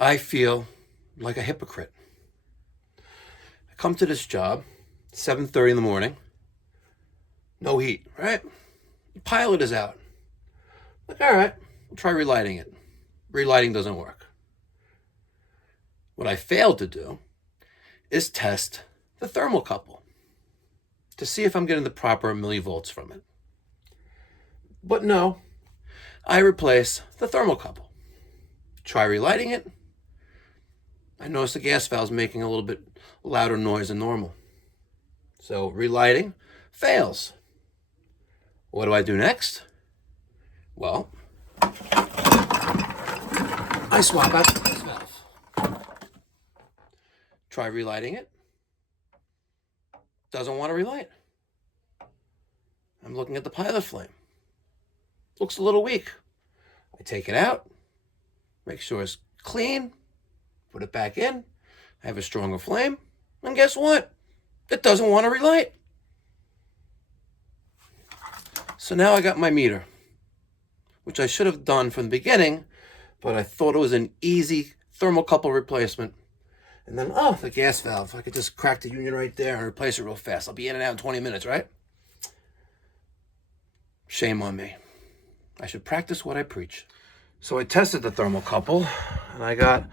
I feel like a hypocrite. I come to this job, 7:30 in the morning, no heat, right? The pilot is out. Like, all right, we'll try relighting it. Relighting doesn't work. What I failed to do is test the thermocouple to see if I'm getting the proper millivolts from it. But no, I replace the thermocouple. Try relighting it. I noticed the gas valve's making a little bit louder noise than normal. So relighting fails. What do I do next? Well, I swap out the gas valve. Try relighting it. Doesn't want to relight. I'm looking at the pilot flame. Looks a little weak. I take it out, make sure it's clean, put it back in, I have a stronger flame, and guess what? It doesn't want to relight. So now I got my meter, which I should have done from the beginning, but I thought it was an easy thermocouple replacement. And then, the gas valve. I could just crack the union right there and replace it real fast. I'll be in and out in 20 minutes, right? Shame on me. I should practice what I preach. So I tested the thermocouple, and I got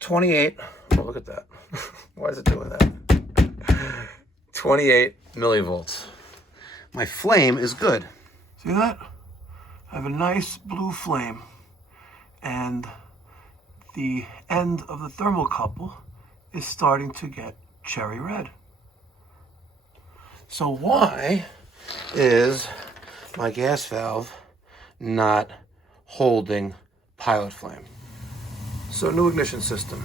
28. Oh, look at that. Why is it doing that? 28 millivolts. My flame is good. See that? I have a nice blue flame, and the end of the thermocouple is starting to get cherry red. So why is my gas valve not holding pilot flame? So new ignition system,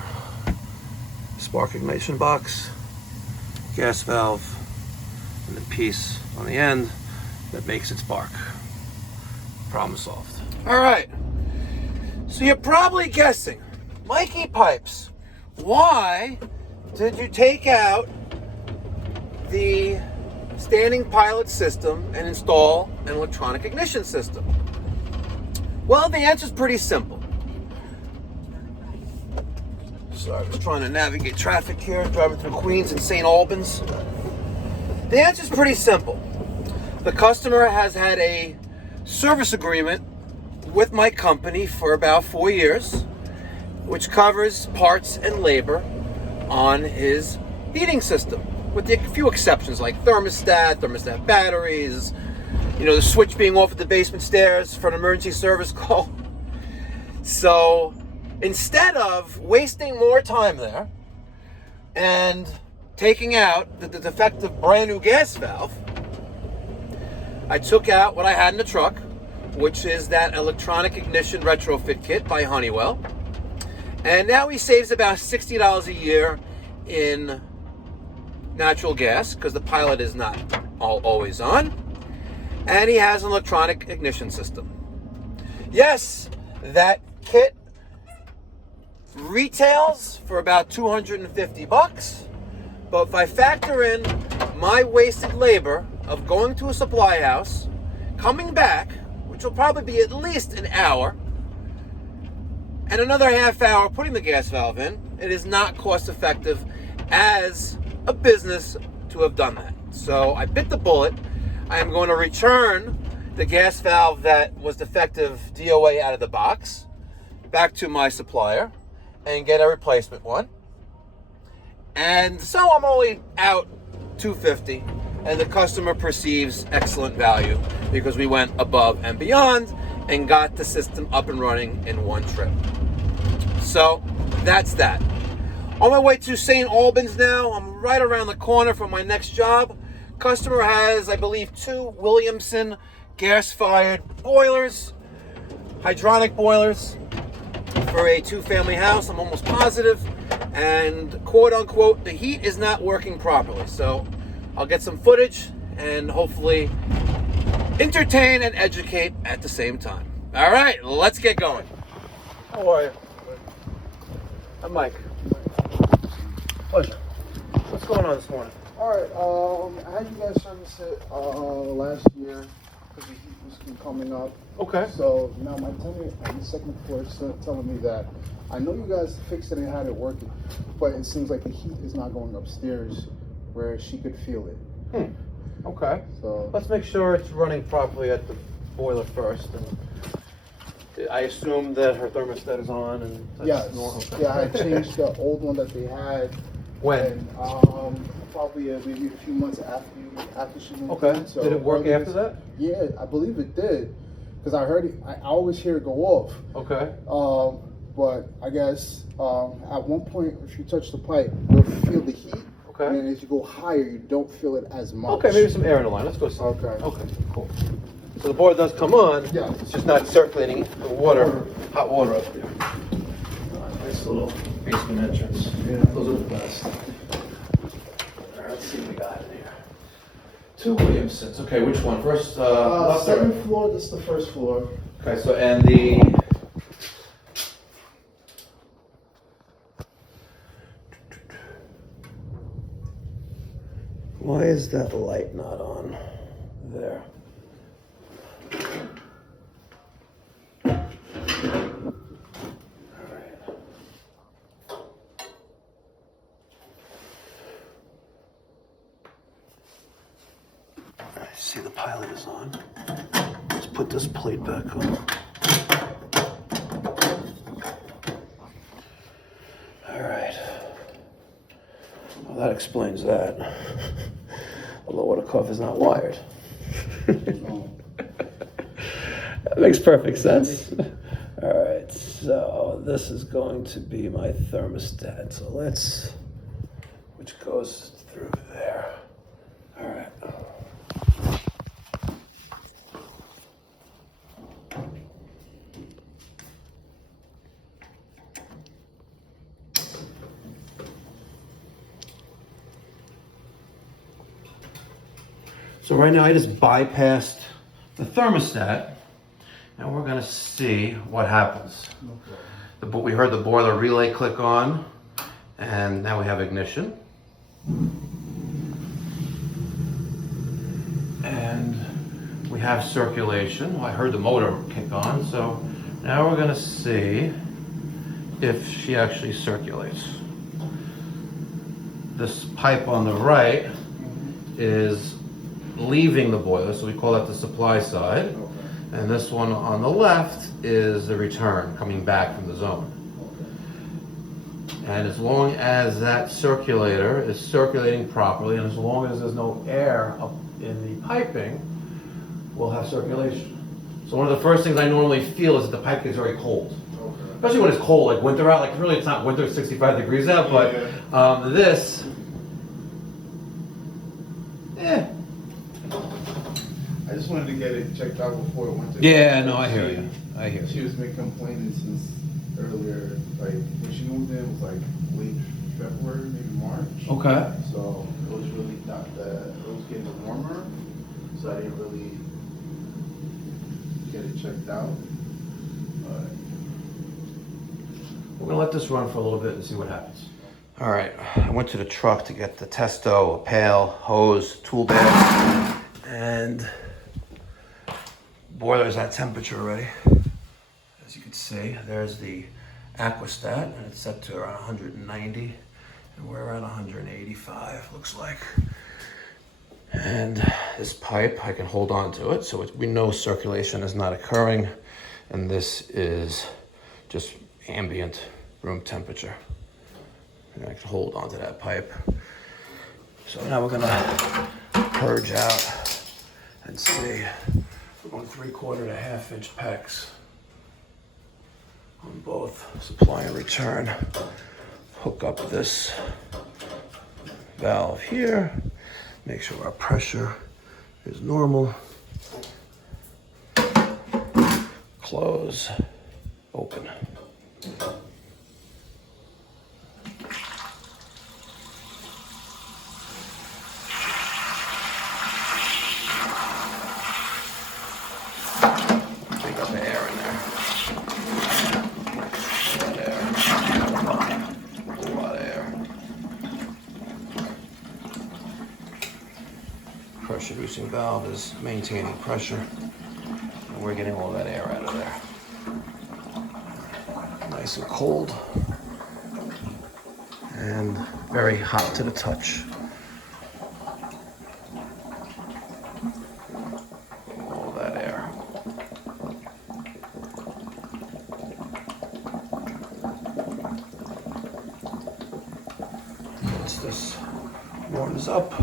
spark ignition box, gas valve, and the piece on the end that makes it spark. Problem solved. All right, so you're probably guessing, Mikey Pipes, why did you take out the standing pilot system and install an electronic ignition system? Well, the answer is pretty simple. So I was trying to navigate traffic here, driving through Queens and St. Albans. The answer is pretty simple. The customer has had a service agreement with my company for about 4 years, which covers parts and labor on his heating system, with a few exceptions like thermostat batteries, the switch being off at the basement stairs for an emergency service call. So instead of wasting more time there and taking out the defective brand new gas valve, I took out what I had in the truck, which is that electronic ignition retrofit kit by Honeywell. And now he saves about $60 a year in natural gas because the pilot is not always on. And he has an electronic ignition system. Yes, that kit retails for about $250. But if I factor in my wasted labor of going to a supply house, coming back, which will probably be at least an hour, and another half hour putting the gas valve in, it is not cost effective as a business to have done that. So I bit the bullet. I am going to return the gas valve that was defective DOA out of the box back to my supplier and get a replacement one. And so I'm only out $250, and the customer perceives excellent value because we went above and beyond and got the system up and running in one trip. So that's that. On my way to St. Albans now. I'm right around the corner from my next job. Customer has, I believe, 2 Williamson gas-fired boilers, hydronic boilers for a 2-family house, I'm almost positive. And quote-unquote, the heat is not working properly. So I'll get some footage and hopefully entertain and educate at the same time. All right, let's get going. How are you? I'm Mike. Pleasure. What's going on this morning? Alright, I had you guys service it last year. because the heat was coming up. Okay. So now my tenant on the second floor is telling me that I know you guys fixed it and had it working, but it seems like the heat is not going upstairs where she could feel it. Okay. So Let's make sure it's running properly at the boiler first. And I assume that her thermostat is on and that's yes, normal. yeah, I changed the old one that they had. When? And, probably maybe a few months after she moved Okay. in. So did it work after that? Yeah, I believe it did, because I heard it. I always hear it go off. Okay. But I guess at one point, if you touch the pipe, you'll feel the heat. Okay. And then as you go higher, you don't feel it as much. Okay, maybe some air in the line. Let's go see. Okay. Okay, cool. So the boiler does come on. Yeah. It's just not circulating the water, hot water up there. Nice little basement entrance. Yeah. Those are the best. All right, let's see what we got in here. 2 Williamsons. Okay, which one? First, left or- second floor, this is the first floor. Okay, so, and the... Why is that light not on there? I see the pilot is on. Let's put this plate back on. All right. Well, that explains that. Although water cuff is not wired. That makes perfect sense. All right, so this is going to be my thermostat. So which goes through there. All right. So right now I just bypassed the thermostat and we're gonna see what happens. We heard the boiler relay click on and now we have ignition. And we have circulation. Well, I heard the motor kick on, so now we're gonna see if she actually circulates. This pipe on the right is leaving the boiler, so we call that the supply side. Okay. And this one on the left is the return, coming back from the zone. And as long as that circulator is circulating properly, and as long as there's no air up in the piping, we'll have circulation. So one of the first things I normally feel is that the pipe gets very cold. Okay. Especially when it's cold, like winter out, like really it's not winter, it's 65 degrees out, but this, I just wanted to get it checked out before it went to. yeah, no, I hear you. I hear She you. was been complaining since earlier, like when she moved in, it was like late February, maybe March. Okay. So it was really not that, it was getting warmer, so I didn't really get it checked out. But We're gonna let this run for a little bit and see what happens. All right, I went to the truck to get the testo, a pail, hose, tool bag, and boiler's at temperature already. As you can see, there's the aquastat, and it's set to around 190, and we're around 185, looks like. And this pipe, I can hold on to it, so we know circulation is not occurring, and this is just ambient room temperature. And I can hold onto that pipe. So now we're gonna purge out and see. We're going 3/4 to 1/2 inch pecks on both supply and return. Hook up this valve here. Make sure our pressure is normal. Close, open. Pick up the air in there. A lot of air. Pressure reducing valve is maintaining pressure. we're getting all that air out of there. Nice and cold. And very hot to the touch. All that air. Once this warms up,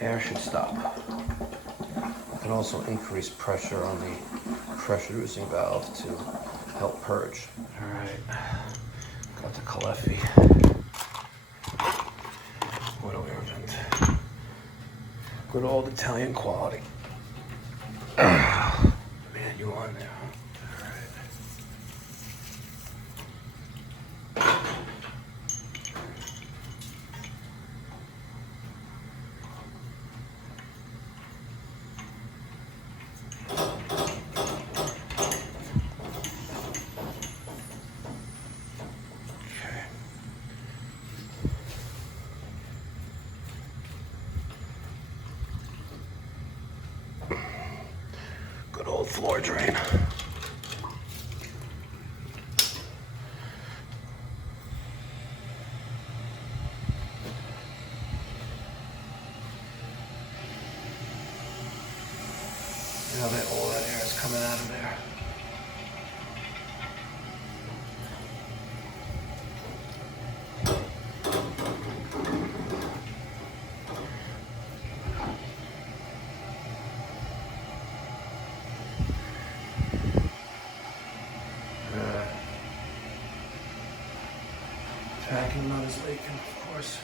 air should stop. It can also increase pressure on the pressure reducing valve to help purge. All right, got the Calefi oil air vent. Good old Italian quality. Man, you on there, huh? Good old floor drain. Now that all that air is coming out of there. Packing nut is leaking, of course.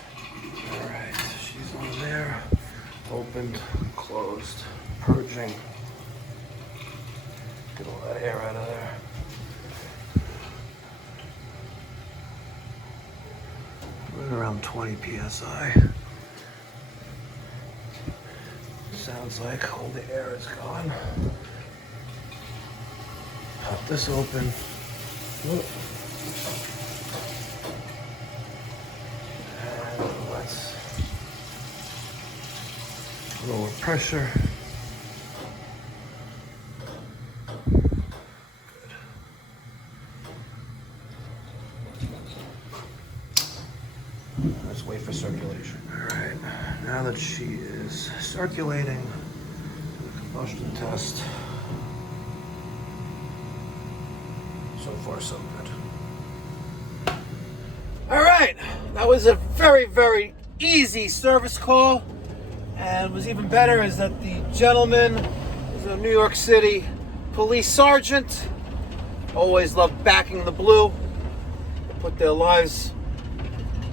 All right, she's on there. Opened, closed, purging. Get all that air out of there. Right around 20 psi. Sounds like all the air is gone. Pop this open. Whoop. Lower pressure. Good. Let's wait for circulation. All right, now that she is circulating, the combustion test. So far, so good. All right, that was a very, very easy service call. And what's even better is that the gentleman is a New York City police sergeant. Always love backing the blue. They put their lives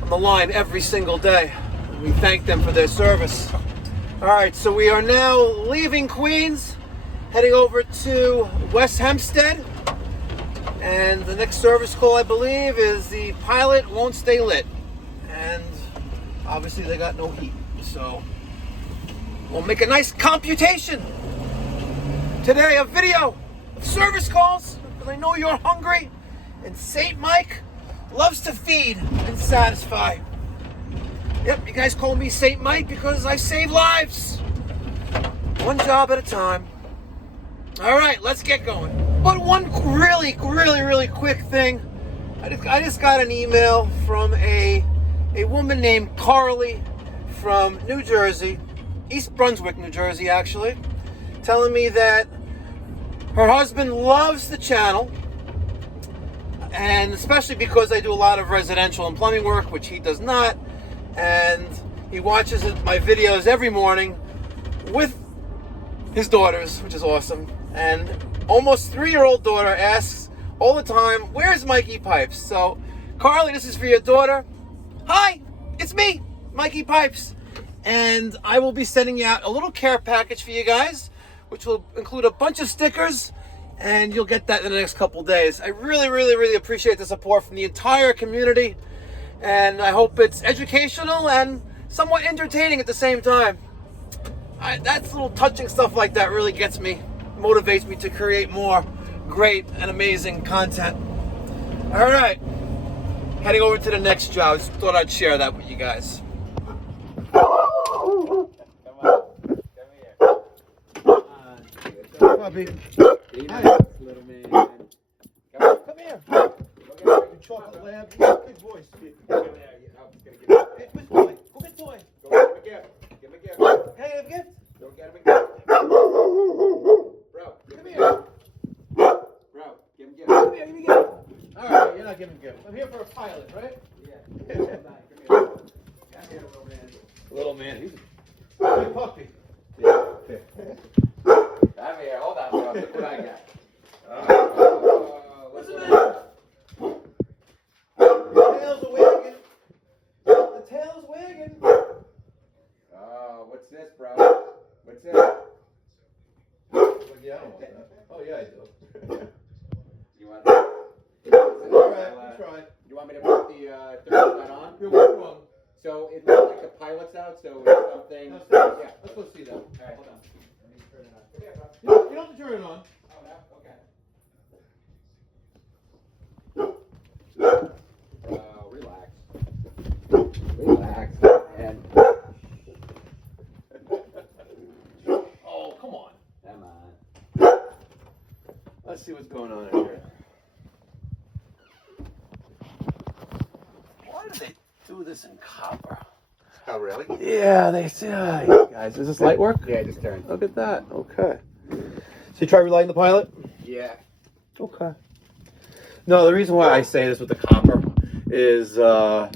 on the line every single day. We thank them for their service. All right, so we are now leaving Queens, heading over to West Hempstead. And the next service call, I believe, is the pilot won't stay lit. And obviously they got no heat, so we'll make a nice computation today, a video of service calls, because I know you're hungry, and St. Mike loves to feed and satisfy. Yep, you guys call me St. Mike because I save lives. One job at a time. All right, let's get going. But one really quick thing. I just got an email from a woman named Carly from New Jersey. East Brunswick, New Jersey, actually, telling me that her husband loves the channel, and especially because I do a lot of residential and plumbing work, which he does not, and he watches my videos every morning with his daughters, which is awesome. And almost 3-year-old daughter asks all the time, "Where's Mikey Pipes?" So, Carly, this is for your daughter. Hi, it's me, Mikey Pipes. And I will be sending you out a little care package for you guys, which will include a bunch of stickers, and you'll get that in the next couple days. I really appreciate the support from the entire community, and I hope it's educational and somewhat entertaining at the same time. That's little touching stuff like that really gets me, motivates me to create more great and amazing content. All right, heading over to the next job. Just thought I'd share that with you guys. Come on, puppy. Hi. Little man. Come here. Chocolate lab. Big voice. Hey, where's Toy? Go get Toy. Go get him a gift. Give him a gift. Can I get a gift? Go get him a gift. Bro, Come here. Bro, give him a gift. Come here, give me a gift. All right, you're not giving gifts. I'm here for a pilot, right? Yeah. Come here. Come here, little man. Little man. He's Big puppy. I'm here. Hold on, bro. Look what I got. What's the matter? The tail's wagging. The tail's wagging. Oh, what's this, bro? What's this? Yeah, I don't want that. Oh, yeah, I do. You want? All right, we'll try. You want me to put the thermostat on? Here, what's wrong? So it looks like the pilot's out. So it's something. Yeah. Let's go see that. All right, hold on. Let me turn it on. Okay, bro. You don't have to turn it on. Oh, no? Okay. Relax. Relax. And Oh, come on. come on. Let's see what's going on in here. Why do they do this in copper? Oh, really? Yeah, they say, guys, does this light work? Yeah, I just turned. Look at that. Okay. So you try relighting the pilot? Yeah. Okay. No, the reason why I say this with the copper is the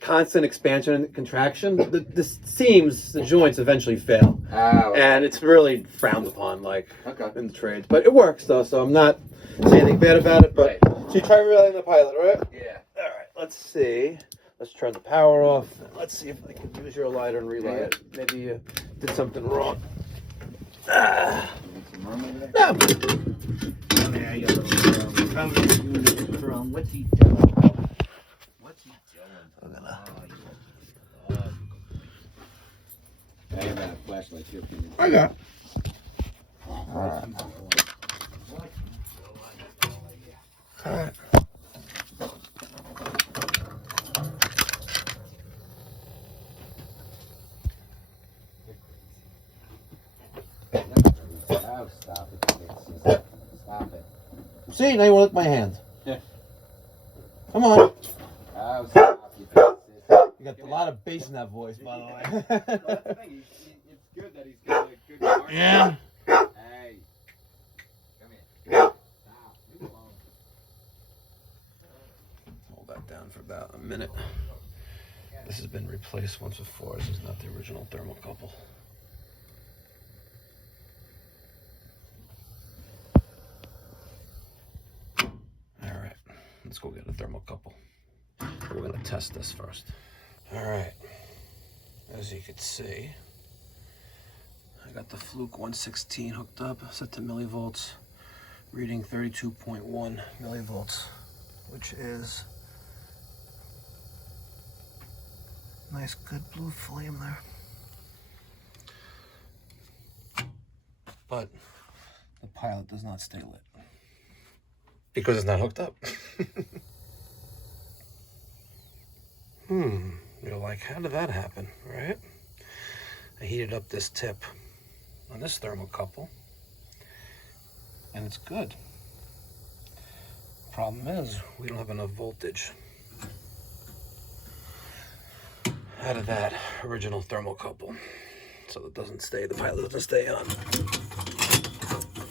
constant expansion and contraction. The seams, the joints eventually fail. Oh. And it's really frowned upon, like, Okay. in the trades. But it works, though, so I'm not saying anything bad about it. But Right. so you try relighting the pilot, right? Yeah. All right, let's see. Let's turn the power off. Let's see if I can use your lighter and relight it. Maybe you did something wrong. Ah. You need some room over there? No. Come here, you little what's he doing? What's he doing? I'm gonna... I have a flashlight here. I got. All All right. Oh, stop it. Stop it. See, now you want to lick my hand. Yeah. Come on. Oh, stop it. You got a lot of bass in that voice, by the way. Well, that's the thing. It's good that he's got a good guard. Yeah. Hey. Come here. Stop. Leave him alone. Hold that down for about a minute. This has been replaced once before. This is not the original thermocouple. All right, let's go get a thermocouple. We're gonna test this first. All right, as you can see, I got the Fluke 116 hooked up, set to millivolts, reading 32.1 millivolts, which is nice, good blue flame there. But the pilot does not stay lit because it's not hooked up. You're like, how did that happen, right? I heated up this tip on this thermocouple, and it's good. Problem is, we don't have enough voltage out of that original thermocouple, so it doesn't stay, the pilot doesn't stay on.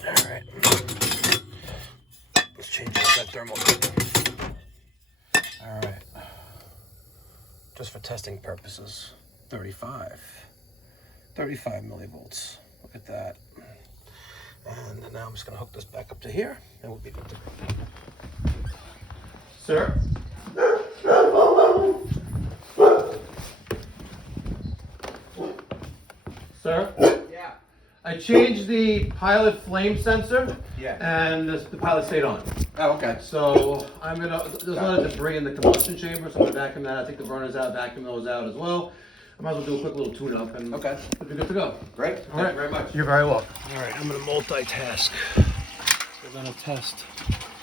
All right, let's change out that thermocouple. All right, just for testing purposes, 35 millivolts. Look at that. And now I'm just gonna hook this back up to here, and we'll be good to go. Sir? Sir? Yeah. I changed the pilot flame sensor, Yeah. and the pilot stayed on. Oh, okay. So I'm gonna, there's a lot of debris in the combustion chamber, so I'm gonna vacuum that out, take the burners out, vacuum those out as well. I might as well do a quick little tune-up, and Okay. we'll be good to go. Great. All right. Thank you very much. You're very welcome. All right, I'm gonna multitask. We're gonna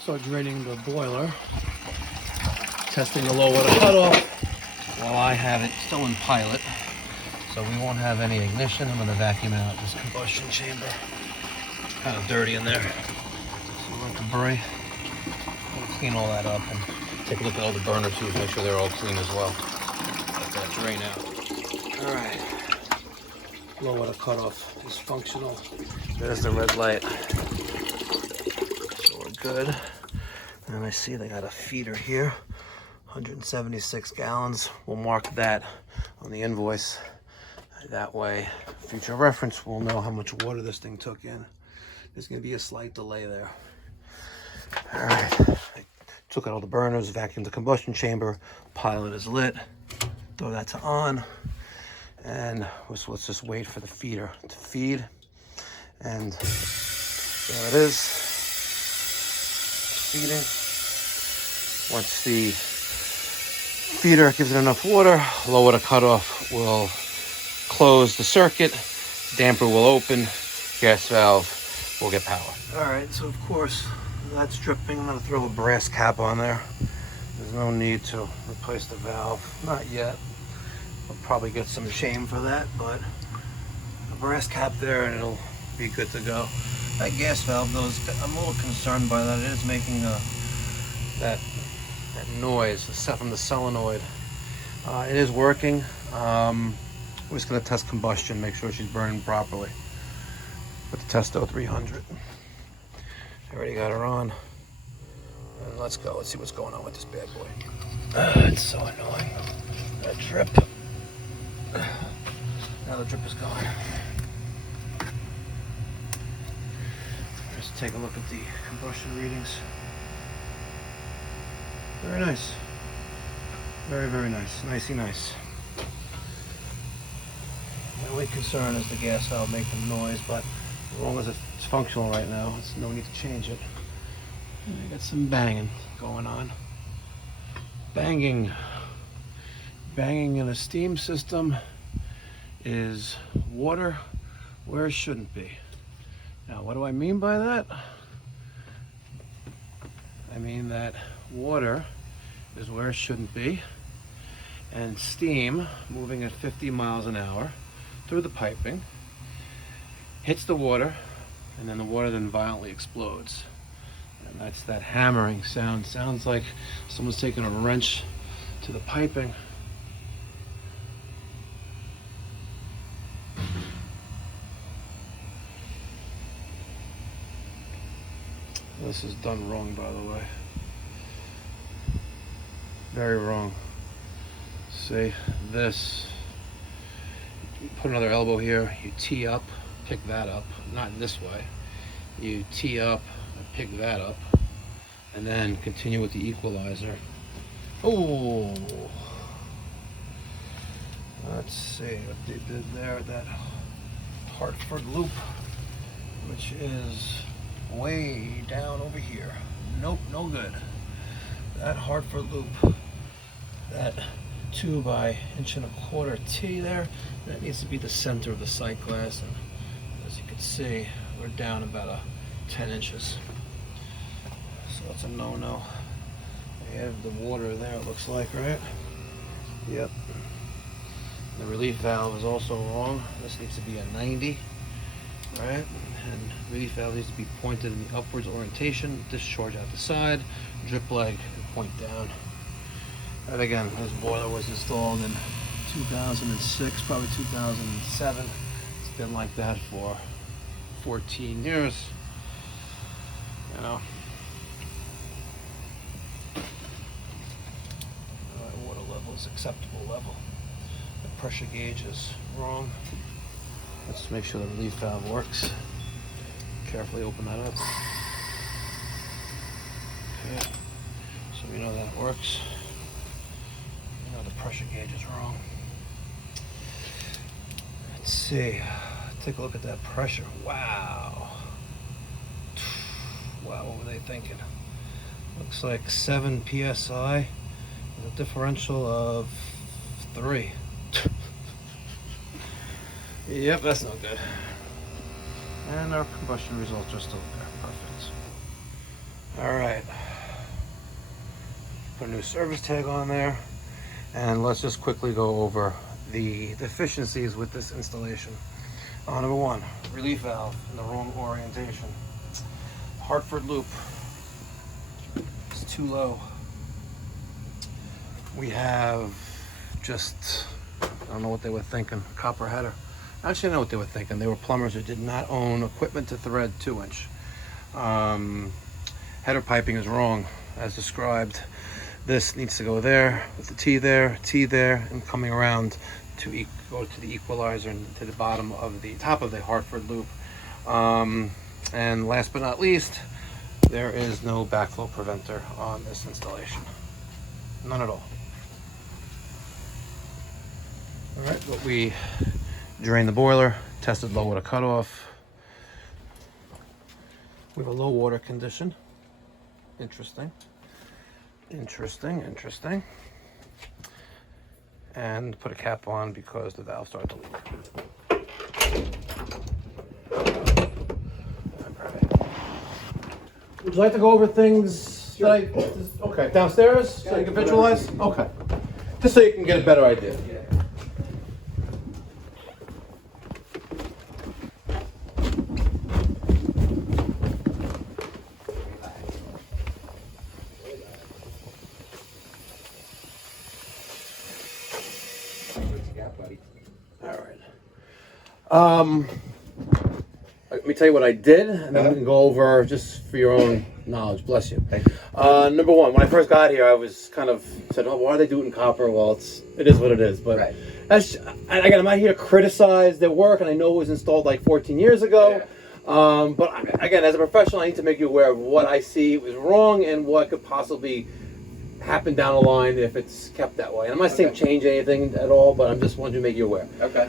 start draining the boiler, testing the low water cutoff while I have it still in pilot. So we won't have any ignition. I'm gonna vacuum out this combustion chamber. kind of dirty in there. So we'll debris. We'll clean all that up and take a look at all the burner tubes, make sure they're all clean as well. Let that drain out. All right. Low water cutoff is functional. There's the red light. So we're good. And I see they got a feeder here. 176 gallons. We'll mark that on the invoice. That way, future reference, we'll know how much water this thing took in. There's going to be a slight delay there. All right. I took out all the burners, vacuumed the combustion chamber. Pilot is lit. Throw that to on. And let's just wait for the feeder to feed. And there it is. It's feeding. Once the feeder gives it enough water, low water cutoff will close the circuit, damper will open, gas valve will get power. All right, so of course that's dripping. I'm gonna throw a brass cap on there. There's no need to replace the valve, not yet. I'll probably get some shame for that, but a brass cap there and it'll be good to go. That gas valve though, I'm a little concerned by that. It is making that noise from the solenoid. It is working. We're just going to test combustion, make sure she's burning properly with the Testo 300. I already got her on. And let's go. Let's see what's going on with this bad boy. It's so annoying. That drip. Now the drip is gone. Let's take a look at the combustion readings. Very nice. Very, very nice. Nicey nice. My only concern is the gas valve making noise, but as long as it's functional right now, it's no need to change it. I got some banging going on. Banging in a steam system is water where it shouldn't be. Now, what do I mean by that? I mean that water is where it shouldn't be, and steam moving at 50 miles an hour through the piping hits the water, and then the water then violently explodes. And that's that hammering sound. Sounds like someone's taking a wrench to the piping. This is done wrong, by the way. Very wrong. See, this, you put another elbow here, you tee up, pick that up, not this way. You tee up, pick that up, and then continue with the equalizer. Oh! Let's see what they did there, that Hartford loop, which is way down over here. Nope, no good. That Hartford loop, that 2 by 1.25 inch T there, that needs to be the center of the sight glass, and as you can see, we're down about 10 inches. So that's a no-no. We have the water there, it looks like, right? Yep. The relief valve is also wrong. This needs to be a 90, right? And relief valve needs to be pointed in the upwards orientation, discharge out the side, drip leg, and point down. And again, this boiler was installed in 2006, probably 2007. It's been like that for 14 years. You know. Water level is acceptable level. The pressure gauge is wrong. Let's make sure the relief valve works. Carefully open that up. Okay. So we know that works. We know the pressure gauge is wrong. Let's see. Take a look at that pressure. Wow. Wow, what were they thinking? Looks like 7 psi with a differential of 3. Yep, that's not good. And our combustion results are still there. Perfect. Alright. Put a new service tag on there. And let's just quickly go over the deficiencies with this installation. Number one, relief valve in the wrong orientation. Hartford loop is too low. We have just, I don't know what they were thinking, copper header. Actually, I know what they were thinking. They were plumbers who did not own equipment to thread 2-inch. Header piping is wrong, as described. This needs to go there, with the T there, and coming around to go to the equalizer and to the bottom of the top of the Hartford loop. And last but not least, there is no backflow preventer on this installation. None at all. All right, but we drained the boiler, tested low water cutoff. We have a low water condition. Interesting. And put a cap on because the valve started to leak. Would you like to go over things? Sure. Okay, downstairs so you can visualize? Okay. Just so you can get a better idea. Let me tell you what I did, and then we can go over just for your own knowledge. Bless you. Thank you. Number one, when I first got here, I was kind of said, "Oh, why do they do it in copper?" Well, it is what it is. But Right. that's, and again, I'm not here to criticize their work, and I know it was installed like 14 years ago. Yeah. But again, as a professional, I need to make you aware of what I see was wrong and what could possibly happen down the line if it's kept that way. And I'm not saying change anything at all, but I'm just wanting to make you aware. Okay.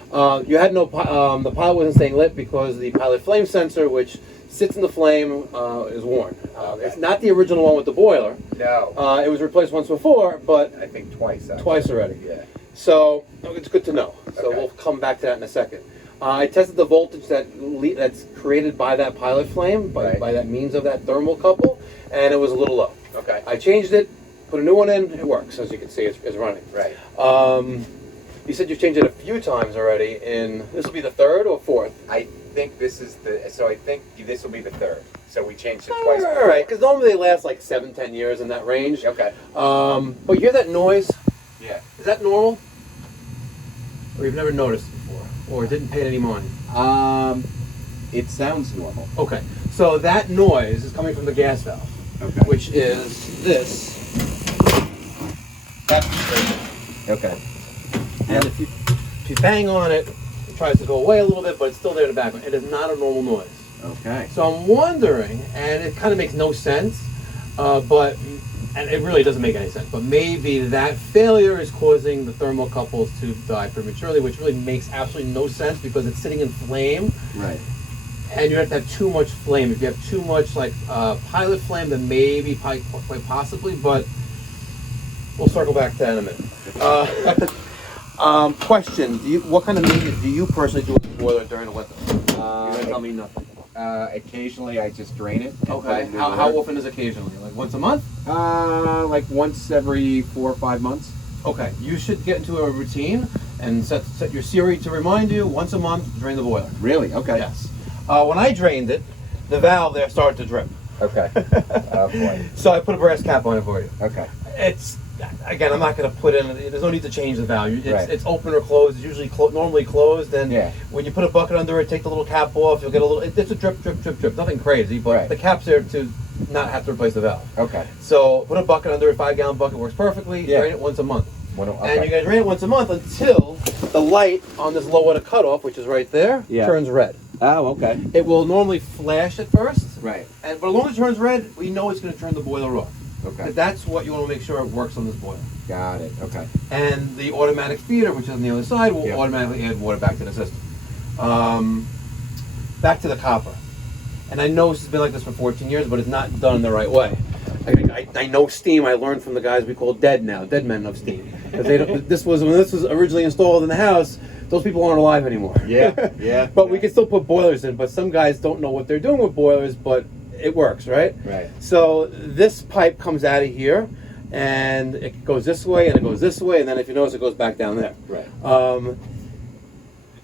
You had no, the pilot wasn't staying lit because the pilot flame sensor, which sits in the flame, is worn. It's not the original one with the boiler. No. It was replaced once before, but I think twice. Actually. twice already. Yeah. So it's good to know. So Okay. we'll come back to that in a second. I tested the voltage that's created by that pilot flame, by that means of that thermocouple, and it was a little low. Okay. I changed it, put a new one in, it works. As you can see, it's running. Right. You said you've changed it a few times already. This will be the third or fourth? I think this is the. So I think this will be the third. So we changed it twice. All right, because normally they last like 7-10 years in that range. Okay. But you hear that noise? Yeah. Is that normal? Or you've never noticed it before? Or didn't pay any mind? It sounds normal. Okay, so that noise is coming from the gas valve, Okay. which is this. That's Okay. and if you bang on it, it tries to go away a little bit, but it's still there in the background. It is not a normal noise. Okay. So I'm wondering, and it kind of makes no sense, and it really doesn't make any sense, but maybe that failure is causing the thermocouples to die prematurely, which really makes absolutely no sense because it's sitting in flame, Right. and you have to have too much flame. If you have too much like pilot flame, then maybe quite possibly, but we'll circle back to that in a minute. Question: what kind of maintenance do you personally do with the boiler during the winter? You're gonna tell me nothing. Occasionally I just drain it. and put Okay. it in How water. often is occasionally? Like once a month? Like once every 4 or 5 months. Okay. You should get into a routine and set your Siri to remind you once a month drain the boiler. Really? Okay. Yes. When I drained it, the valve there started to drip. Okay. Oh boy. So I put a brass cap on it for you. Okay. It's, again, I'm not going to put in, there's no need to change the valve. Right. It's open or closed. It's usually normally closed. And Yeah. when you put a bucket under it, take the little cap off, you'll get a little, it's a drip, drip, drip, drip. Nothing crazy, but Right. the cap's there to not have to replace the valve. Okay. So put a bucket under it, 5-gallon bucket works perfectly. Yeah. Drain it once a month. Okay. And you're going to drain it once a month until the light on this low water cutoff, which is right there, Yeah. turns red. Oh, okay. It will normally flash at first, Right. but as long as it turns red, we know it's going to turn the boiler off. Okay. That's what you want to make sure it works on this boiler. Got it. Okay. And the automatic feeder, which is on the other side, will Yeah. automatically add water back to the system. Back to the copper. And I know this has been like this for 14 years, but it's not done the right way. I know steam. I learned from the guys we call dead men of steam. Because when this was originally installed in the house, those people aren't alive anymore. Yeah. Yeah. But we can still put boilers in. But some guys don't know what they're doing with boilers, but it works, right? Right. So this pipe comes out of here, and it goes this way, and it goes this way, and then if you notice, it goes back down there. Right.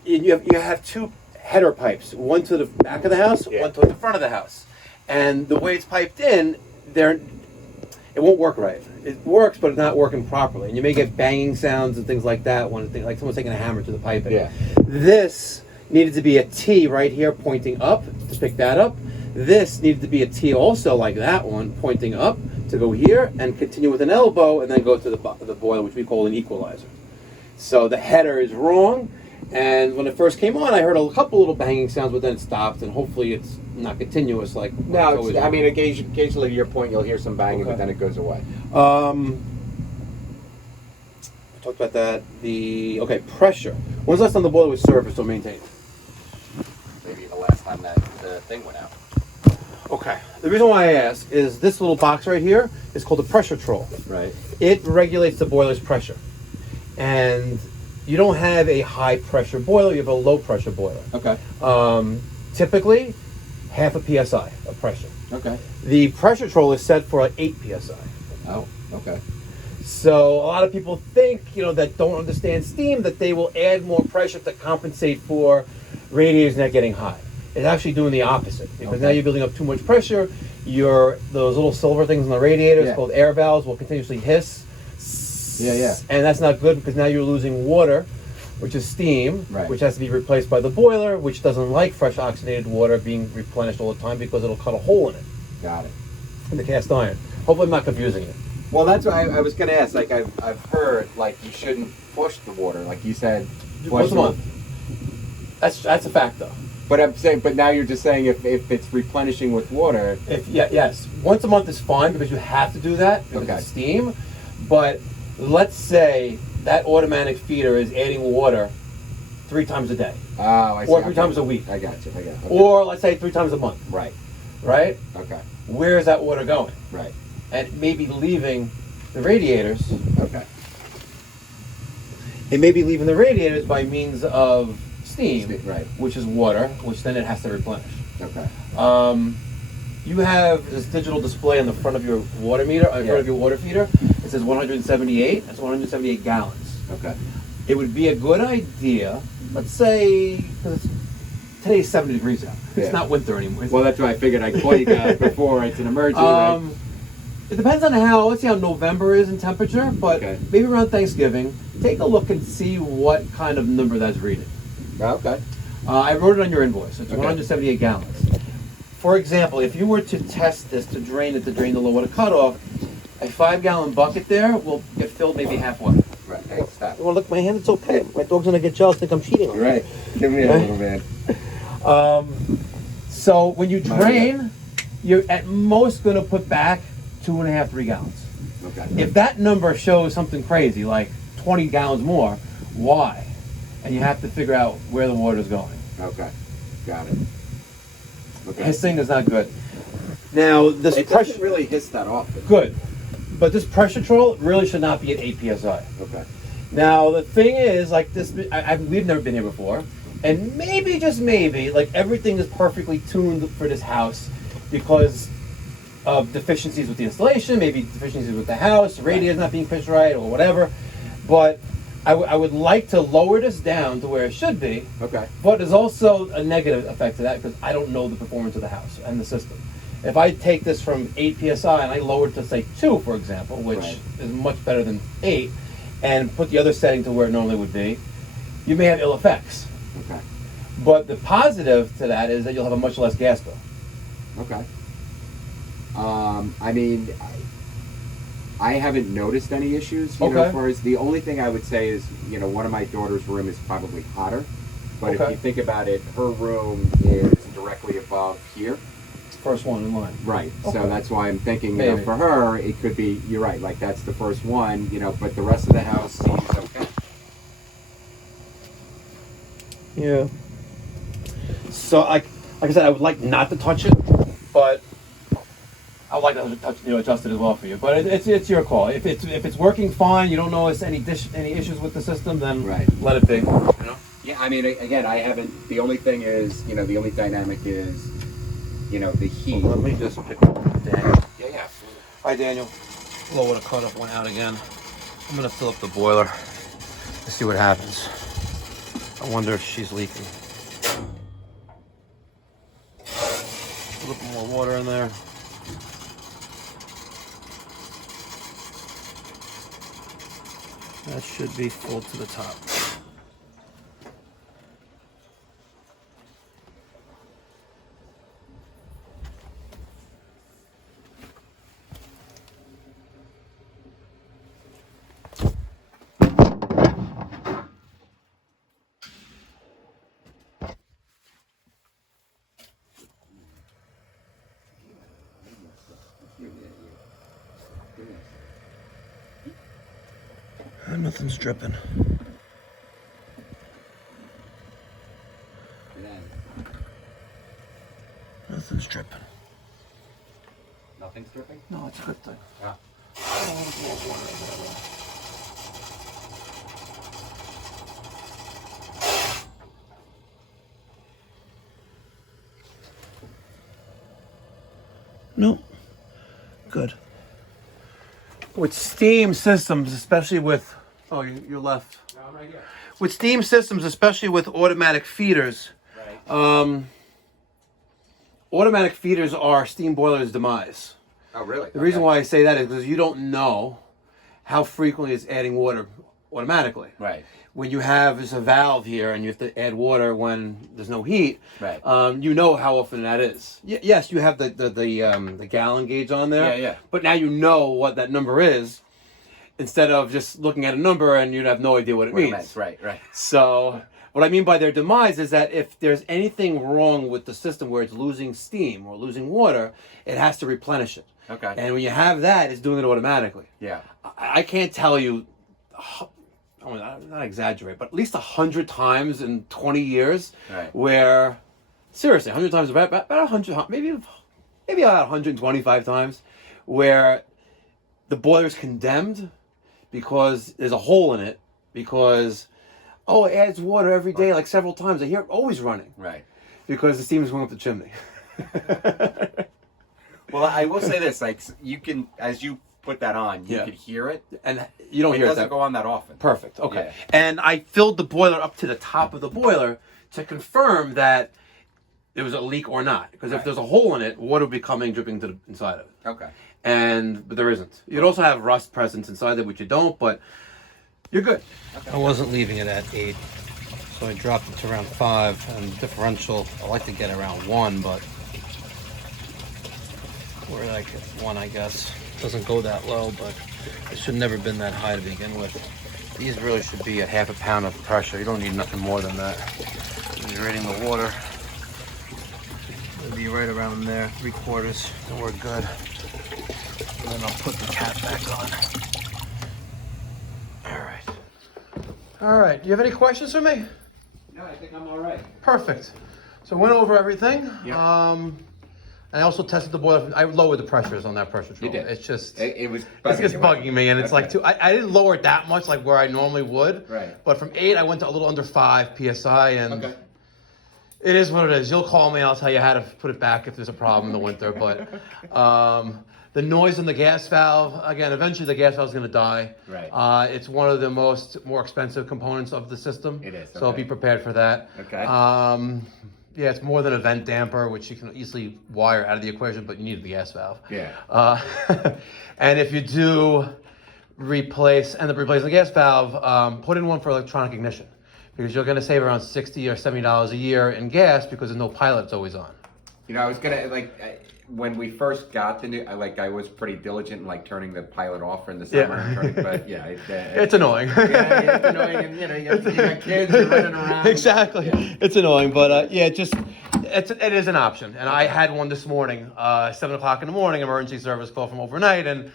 You have two header pipes, one to the back of the house, one to the front of the house. And the way it's piped in, it won't work right. It works, but it's not working properly. And you may get banging sounds and things like that when like someone's taking a hammer to the piping. Yeah. This needed to be a T right here pointing up to pick that up. This needed to be a T also like that one pointing up to go here and continue with an elbow and then go to the boiler, which we call an equalizer. So the header is wrong. And when it first came on, I heard a couple little banging sounds, but then it stopped, and hopefully it's not continuous like. No, I mean, occasionally to your point, you'll hear some banging, but then it goes away. I talked about that. Pressure. When's the last time the boiler was serviced or maintained? Maybe the last time that the thing went out. Okay. The reason why I ask is this little box right here is called a pressure troll. Right. It regulates the boiler's pressure, and you don't have a high pressure boiler, you have a low pressure boiler. Okay. Typically, half a PSI of pressure. Okay. The pressure troll is set for 8 PSI. Oh, okay. So a lot of people think, that don't understand steam, that they will add more pressure to compensate for radiators not getting hot. It's actually doing the opposite, because now you're building up too much pressure. Those little silver things in the radiators called air valves will continuously hiss. Yeah. And that's not good, because now you're losing water, which is steam, which has to be replaced by the boiler, which doesn't like fresh oxygenated water being replenished all the time because it'll cut a hole in it. Got it. In the cast iron. Hopefully I'm not confusing it. Well, that's what I was going to ask. Like, I've heard, like, you shouldn't push the water. Like you said, Once a month. That's a fact, though. But I'm saying, but now you're just saying if it's replenishing with water. Yes. Once a month is fine, because you have to do that because it's steam. But let's say that automatic feeder is adding water 3 times a day. Oh, I see. Or 3 times a week. I got you. Okay. Or let's say 3 times a month. Right. Right? Okay. Where is that water going? Right. And maybe leaving the radiators. Okay. It may be leaving the radiators by means of steam, right? Which is water, which then it has to replenish. Okay. You have this digital display on the front of your water meter, in front of your water feeder. It says 178. That's 178 gallons. Okay. It would be a good idea, let's say, because today's 70 degrees out. It's not winter anymore. Well, that's why I figured I'd call you guys before. It's an emergency. Right? It depends on let's see how November is in temperature, but maybe around Thanksgiving, take a look and see what kind of number that's reading. Okay. I wrote it on your invoice. It's 178 gallons. For example, if you were to test this to drain the low water cutoff, a 5-gallon bucket there will get filled maybe halfway. Right. Hey, stop. Well, look, my hand is so pet. My dog's gonna get jealous, think I'm cheating on him. Right. Give me a little man. So when you drain, you're at most gonna put back 2.5, 3 gallons. Okay. If that number shows something crazy, like 20 gallons more, why? And you have to figure out where the water is going. Okay. Got it. Okay. Hissing is not good. Now, this it pressure doesn't really hiss that often. Good. But this pressure troll really should not be at 8 PSI. Okay. Now, the thing is, like this, we've never been here before, and maybe, just maybe, like everything is perfectly tuned for this house because of deficiencies with the installation, maybe deficiencies with the house, the radiator's not being pitched right, or whatever. But I would like to lower this down to where it should be. Okay. But there's also a negative effect to that because I don't know the performance of the house and the system. If I take this from 8 PSI and I lower it to, say, 2, for example, which is much better than 8, and put the other setting to where it normally would be, you may have ill effects. Okay. But the positive to that is that you'll have a much less gas bill. Okay. I mean, I haven't noticed any issues, you know, as far as the only thing I would say is, you know, one of my daughter's room is probably hotter. But if you think about it, her room is directly above here. First one in line. Right. So that's why I'm thinking, you know, for her, it could be, you're right, like that's the first one, you know, but the rest of the house seems okay. Yeah. So, like I said, I would like not to touch it, but I would like to touch, adjust it as well for you. But it's your call. If it's working fine, you don't notice any issues with the system, then let it be. You know? Yeah, I mean, again, I haven't. The only thing is, you know, the only dynamic is, you know, the heat. Well, let me just pick up Daniel. Yeah. Hi, Daniel. Lower the cutoff went out again. I'm gonna fill up the boiler to see what happens. I wonder if she's leaking. little bit more water in there. That should be full to the top. Nothing's dripping. Nothing's dripping. Nothing's dripping? No, it's a good thing. Ah. No. Good. With steam systems, especially with... Oh, you're left. No, I'm right here. With steam systems, especially with automatic feeders, Right. Automatic feeders are steam boilers' demise. Oh, really? The reason why I say that is because you don't know how frequently it's adding water automatically. Right. When you have this a valve here and you have to add water when there's no heat, Right. You know how often that is. Yes, you have the gallon gauge on there. Yeah. But now you know what that number is, instead of just looking at a number and you'd have no idea what it means. Right. So what I mean by their demise is that if there's anything wrong with the system where it's losing steam or losing water, it has to replenish it. Okay. And when you have that, it's doing it automatically. Yeah. I can't tell you, I mean, not exaggerate, but at least 100 times in 20 years, Right. where, seriously, 100 times, about 100, maybe about 125 times, where the boiler's condemned because there's a hole in it, because, oh, it adds water every day, like several times. I hear it always running. Right. Because the steam is going up the chimney. Well, I will say this, like, you can, as you put that on, you can hear it. And you don't It hear it. doesn't go on that often. Perfect. Okay. Yeah. And I filled the boiler up to the top of the boiler to confirm that there was a leak or not. Because if there's a hole in it, water would be dripping to the inside of it. Okay. But there isn't. You'd also have rust presence inside there, which you don't, but you're good. Okay. I wasn't leaving it at 8, so I dropped it to around 5. And differential, I like to get around 1, but we're like at 1, I guess. Doesn't go that low, but it should never been that high to begin with. These really should be at half a pound of pressure. You don't need nothing more than that. When you're rating the water, it'll be right around there, 3/4, and we're good. And then I'll put the cap back on. All right. Do you have any questions for me? No, I think I'm all right. Perfect. So I went over everything. Yeah. And I also tested the boiler. I lowered the pressures on that pressure control. You did. It's just It was. it's just bugging me, and it's like I didn't lower it that much, like where I normally would. Right. But from 8, I went to a little under 5 psi, and Okay. it is what it is. You'll call me, and I'll tell you how to put it back if there's a problem in the winter. But the noise in the gas valve, again, eventually the gas valve is going to die. Right. It's one of the more expensive components of the system. It is. So Okay. be prepared for that. Okay. Yeah, it's more than a vent damper, which you can easily wire out of the equation, but you need the gas valve. Yeah. And if you do end up replacing the gas valve, put in one for electronic ignition, because you're going to save around $60 or $70 a year in gas because there's no pilot, it's always on. You know, I was gonna when we first got the new, I was pretty diligent in like turning the pilot off in the summer. Yeah. And turning, but yeah, It's annoying. Yeah, it's annoying, and you know, you got kids you're running around. Exactly. Yeah. It's annoying, but it is an option. And I had one this morning, 7 o'clock in the morning, emergency service call from overnight, and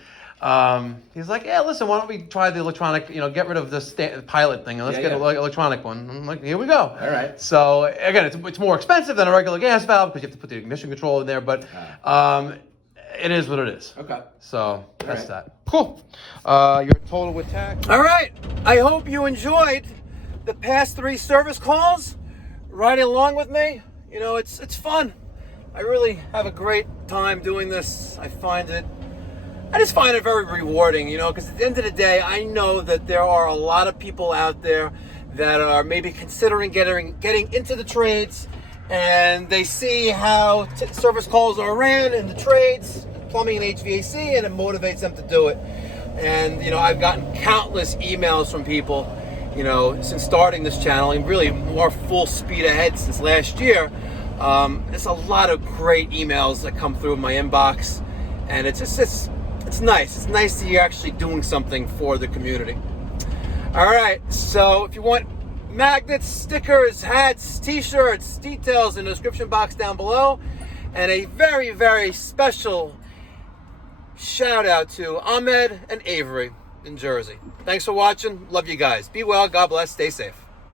he's like, yeah, listen, why don't we try the electronic, get rid of the pilot thing and let's get an electronic one. I'm like, here we go. All right. So again, it's more expensive than a regular gas valve because you have to put the ignition control in there, but it is what it is. Okay. So that's right. that. Cool. Your total with tax. All right. I hope you enjoyed the past 3 service calls. Riding along with me. It's fun. I really have a great time doing this. I just find it very rewarding, because at the end of the day, I know that there are a lot of people out there that are maybe considering getting into the trades, and they see how service calls are ran in the trades, plumbing and HVAC, and it motivates them to do it. And I've gotten countless emails from people, since starting this channel, and really more full speed ahead since last year. There's a lot of great emails that come through my inbox, and it's nice. It's nice that you're actually doing something for the community. All right, so if you want magnets, stickers, hats, t-shirts, details in the description box down below, and a very, very special shout out to Ahmed and Avery in Jersey. Thanks for watching. Love you guys. Be well. God bless. Stay safe.